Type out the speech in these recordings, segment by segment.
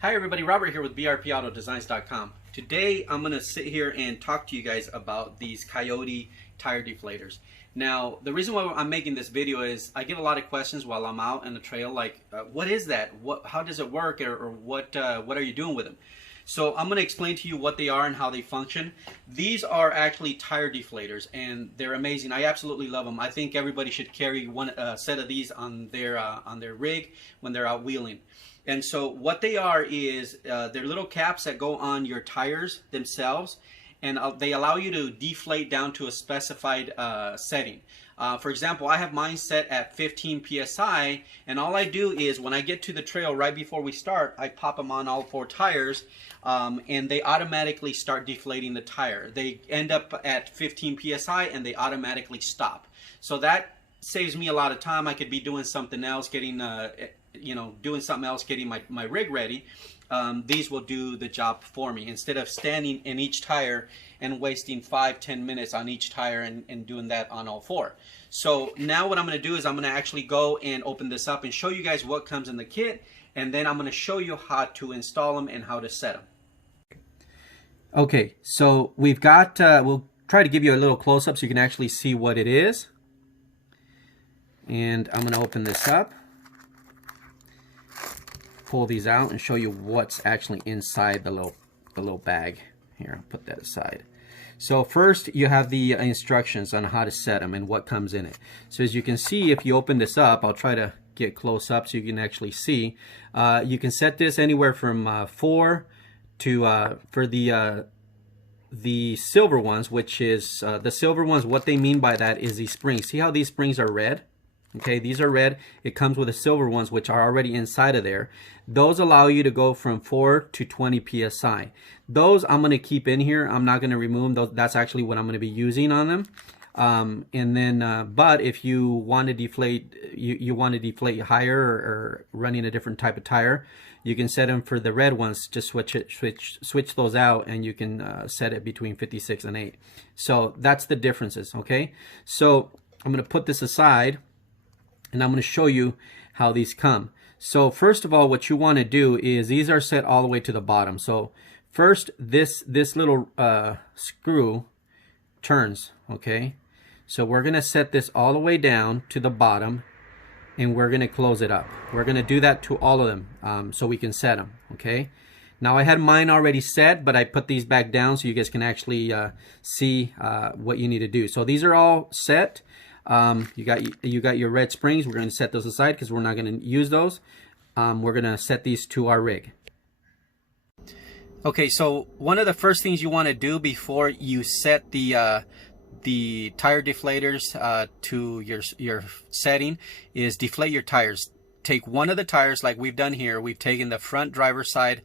Hi everybody, Robert here with BRPAutodesigns.com. Today I'm going to sit here and talk to you guys about these Coyote tire deflators. Now, the reason why I'm making this video is I get a lot of questions while I'm out in the trail, like, what is that? How does it work? Or what are you doing with them? So I'm going to explain to you what they are and how they function. These are actually tire deflators, and they're amazing. I absolutely love them. I think everybody should carry one set of these on their rig when they're out wheeling. And so what they are is they're little caps that go on your tires themselves, and they allow you to deflate down to a specified setting. For example, I have mine set at 15 psi, and all I do is when I get to the trail right before we start, I pop them on all 4 tires, and they automatically start deflating the tire. They end up at 15 psi and they automatically stop. So that saves me a lot of time. I could be doing something else, getting getting my rig ready. These will do the job for me instead of standing in each tire and wasting 5-10 minutes on each tire and doing that on all 4. So now what I'm going to do is I'm going to actually go and open this up and show you guys what comes in the kit, and then I'm going to show you how to install them and how to set them. Okay, so we've got, we'll try to give you a little close-up so you can actually see what it is. And I'm going to open this up, pull these out, and show you what's actually inside the little bag. Here, I'll put that aside. So first you have the instructions on how to set them and what comes in it. So as you can see, if you open this up, I'll try to get close up so you can actually see. You can set this anywhere from 4 to for the silver ones, which is the silver ones. What they mean by that is these springs. See how these springs are red? Okay, these are red. It comes with the silver ones, which are already inside of there. Those allow you to go from 4 to 20 psi. Those I'm going to keep in here. I'm not going to remove them. That's actually what I'm going to be using on them. And then, but if you want to deflate, you want to deflate higher or running a different type of tire, you can set them for the red ones. Just switch those out, and you can set it between 56 and 8. So that's the differences. Okay, so I'm going to put this aside, and I'm going to show you how these come. So first of all, what you want to do is these are set all the way to the bottom. So first, this little screw turns. Okay, so we're going to set this all the way down to the bottom, and we're going to close it up. We're going to do that to all of them so we can set them. Okay, now I had mine already set, but I put these back down so you guys can actually see what you need to do. So these are all set. You got your red springs. We're going to set those aside because we're not going to use those. We're going to set these to our rig. Okay, so one of the first things you want to do before you set the tire deflators to your setting is deflate your tires. Take one of the tires like we've done here. We've taken the front driver's side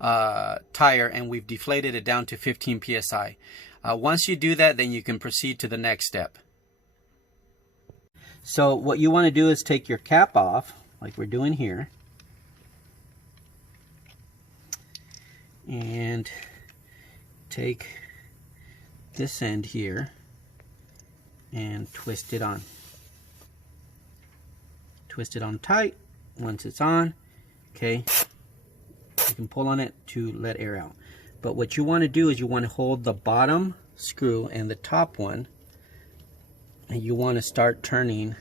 tire and we've deflated it down to 15 psi. Once you do that, then you can proceed to the next step. So what you want to do is take your cap off, like we're doing here, and take this end here and twist it on. Twist it on tight. Once it's on, okay, you can pull on it to let air out. But what you want to do is you want to hold the bottom screw and the top one, and you want to start turning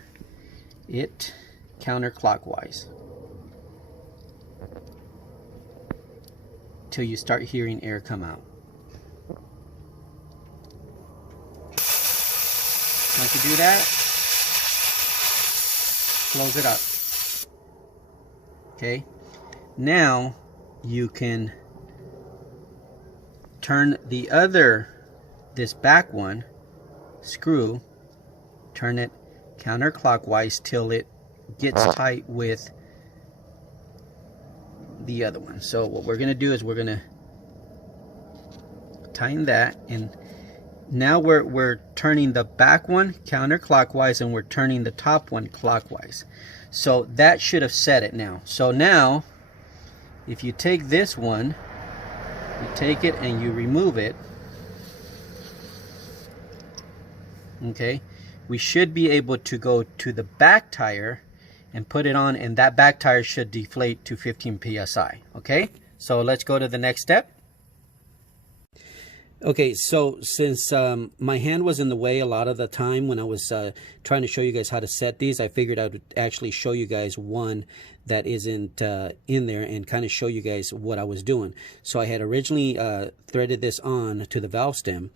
it counterclockwise till you start hearing air come out. Once you do that, close it up. Okay, now you can turn this back one screw, turn it counterclockwise till it gets tight with the other one. So what we're going to do is we're going to tighten that, and now we're turning the back one counterclockwise and we're turning the top one clockwise. So that should have set it now. So now if you take this one, you take it and you remove it, okay, we should be able to go to the back tire and put it on, and that back tire should deflate to 15 psi. Okay, So let's go to the next step. Okay, so since my hand was in the way a lot of the time when I was trying to show you guys how to set these, I figured I would actually show you guys one that isn't in there and kind of show you guys what I was doing. So I had originally threaded this on to the valve stem,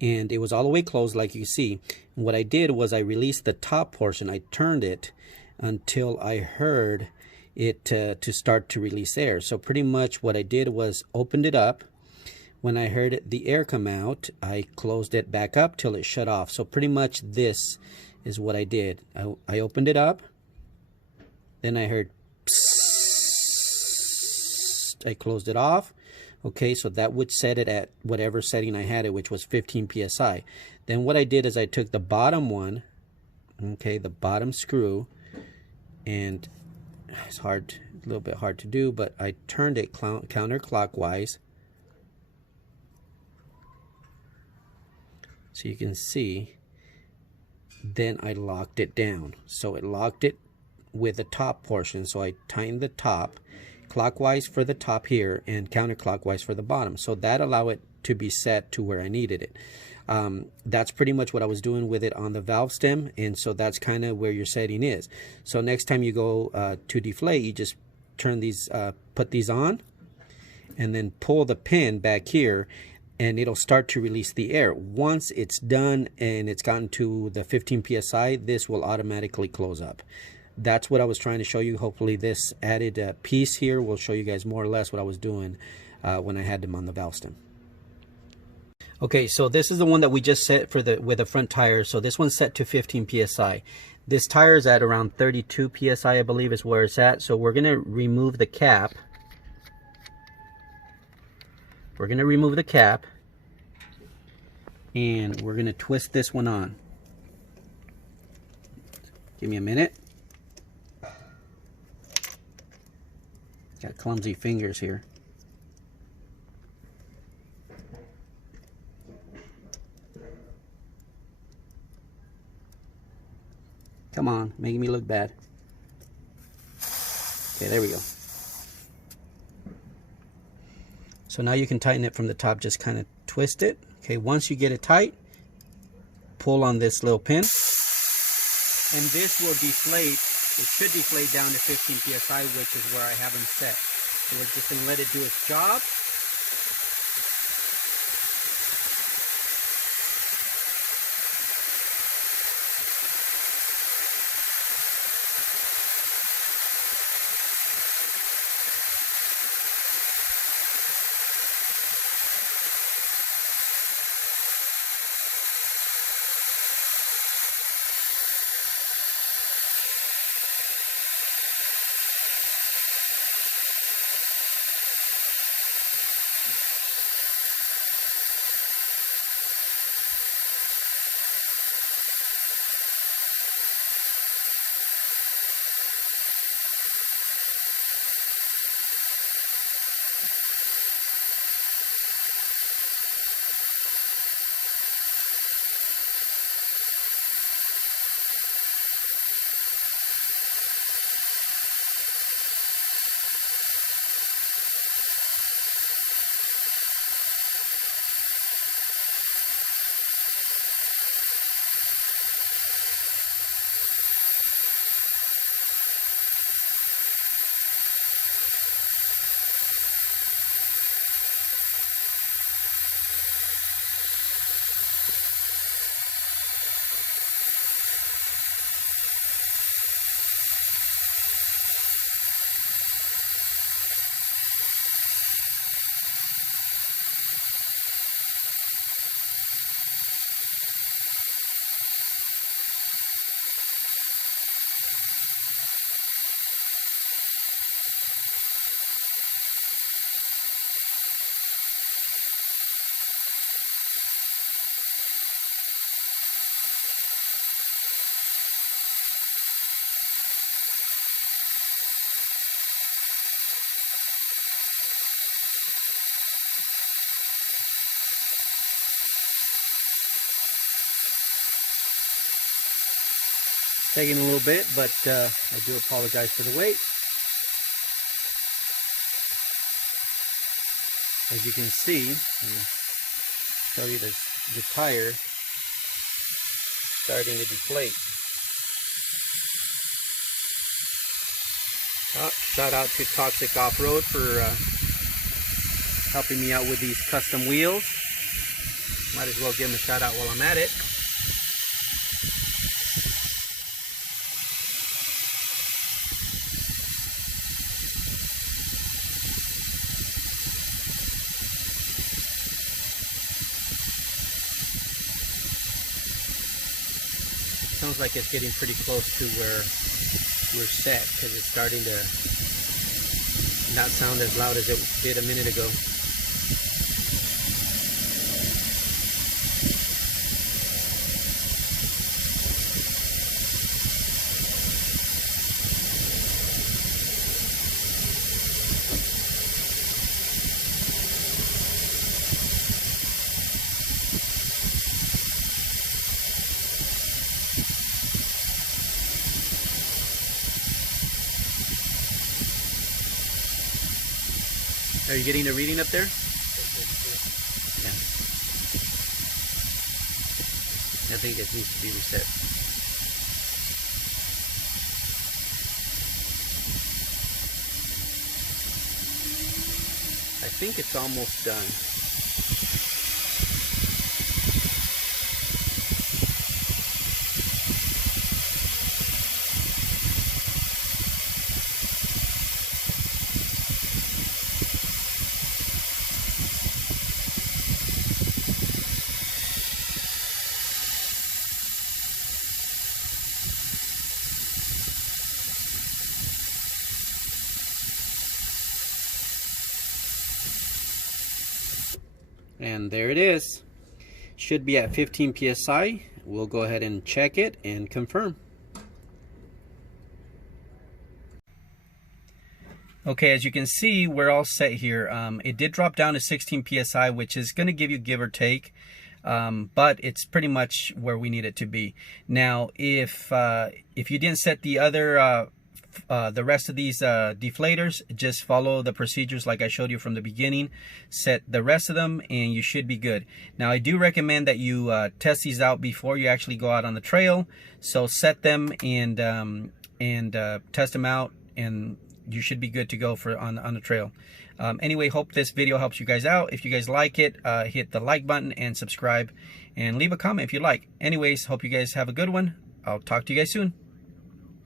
and it was all the way closed like you see. And what I did was I released the top portion. I turned it until I heard it to start to release air. So pretty much what I did was opened it up. When I heard the air come out, I closed it back up till it shut off. So pretty much this is what I did. I opened it up, then I heard psst. I closed it off. Okay, so that would set it at whatever setting I had it, which was 15 psi. Then what I did is I took the bottom one, okay, the bottom screw, and it's hard, a little bit hard to do, but I turned it counterclockwise. So you can see, then I locked it down. So it locked it with the top portion. So I tightened the top clockwise for the top here and counterclockwise for the bottom. So that allowed it to be set to where I needed it. That's pretty much what I was doing with it on the valve stem. And so that's kind of where your setting is. So next time you go to deflate, you just turn these, put these on and then pull the pin back here, and it'll start to release the air. Once it's done and it's gotten to the 15 psi, this will automatically close up. That's what I was trying to show you. Hopefully this added piece here will show you guys more or less what I was doing when I had them on the valve stem. Okay, so this is the one that we just set for with the front tire. So this one's set to 15 psi. This tire is at around 32 psi, I believe is where it's at. So we're gonna remove the cap. We're going to remove the cap, and we're going to twist this one on. Give me a minute. Got clumsy fingers here. Come on, making me look bad. Okay, there we go. So now you can tighten it from the top, just kind of twist it. Okay, once you get it tight, pull on this little pin, and this will deflate. It should deflate down to 15 psi, which is where I have them set. So we're just going to let it do its job. Taking a little bit, but I do apologize for the wait. as you can see, I'll show you the tire starting to deflate. Oh, shout out to Toxic Off-Road for helping me out with these custom wheels. Might as well give him a shout out while I'm at it. Sounds like it's getting pretty close to where we're set, because it's starting to not sound as loud as it did a minute ago. Are you getting a reading up there? Yeah. I think it needs to be reset. I think it's almost done. And there it is. Should be at 15 psi. We'll go ahead and check it and confirm. Okay, as you can see, we're all set here. It did drop down to 16 psi, which is going to give you give or take, but it's pretty much where we need it to be. Now, if you didn't set the other the rest of these deflators, just follow the procedures like I showed you from the beginning. Set the rest of them and you should be good. Now, I do recommend that you test these out before you actually go out on the trail. So set them and test them out, and you should be good to go for on the trail. Anyway, hope this video helps you guys out. If you guys like it, hit the like button and subscribe, and leave a comment if you like. Anyways, hope you guys have a good one. I'll talk to you guys soon.